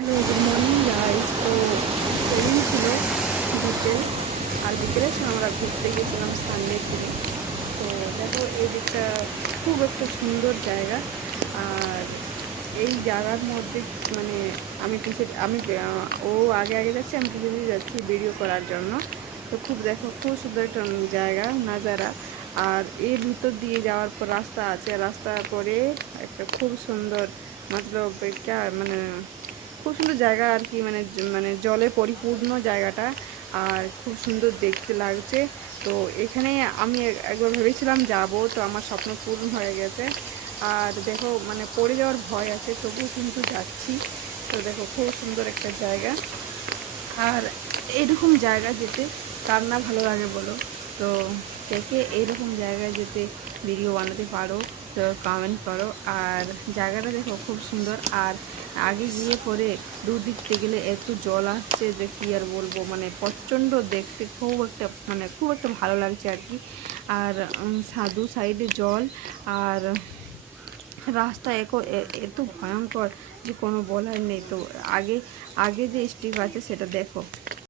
Hello, good morning guys. তো সেদিন ছিল বিকেল, আর বিকেলে আমরা ঘুরতে গেছিলাম সানডের দিকে। তো দেখো এই দিকটা খুব একটা সুন্দর জায়গা। আর এই জায়গার মধ্যে মানে ও আগে আগে যাচ্ছে, আমি পিছিয়ে পিছিয়ে যাচ্ছি ভিডিও করার জন্য। তো দেখো খুব সুন্দর একটা জায়গা নাজারা। আর এর ভিতর দিয়ে যাওয়ার পর রাস্তা আছে, রাস্তার পরে একটা খুব সুন্দর মতলব মানে খুব সুন্দর জায়গা আর কি, মানে জলে পরিপূর্ণ জায়গাটা। আর খুব সুন্দর দেখতে লাগছে। তো এখানে আমি একবার ভেবেছিলাম যাব, তো আমার স্বপ্ন পূরণ হয়ে গেছে। আর দেখো মানে পড়ে যাওয়ার ভয় আছে, তবুও কিন্তু যাচ্ছি। তো দেখো খুব সুন্দর একটা জায়গা। আর এরকম জায়গা যেতে কার না ভালো লাগে বলো? তো কে কে এইরকম জায়গায় যেতে ভিডিও বানাতে পারো, তো কমেন্ট করো। আর জায়গাটা দেখো খুব সুন্দর। আর আগে গিয়ে পরে দুদিক থেকে গেলে এত জল আসছে যে কী আর বলবো, মানে প্রচণ্ড দেখতে খুব একটা ভালো লাগছে আর কি। আর দু সাইডে জল। আর রাস্তা এত ভয়ঙ্কর যে কোনো বলার নেই। তো আগে আগে যে স্টিপ আছে সেটা দেখো।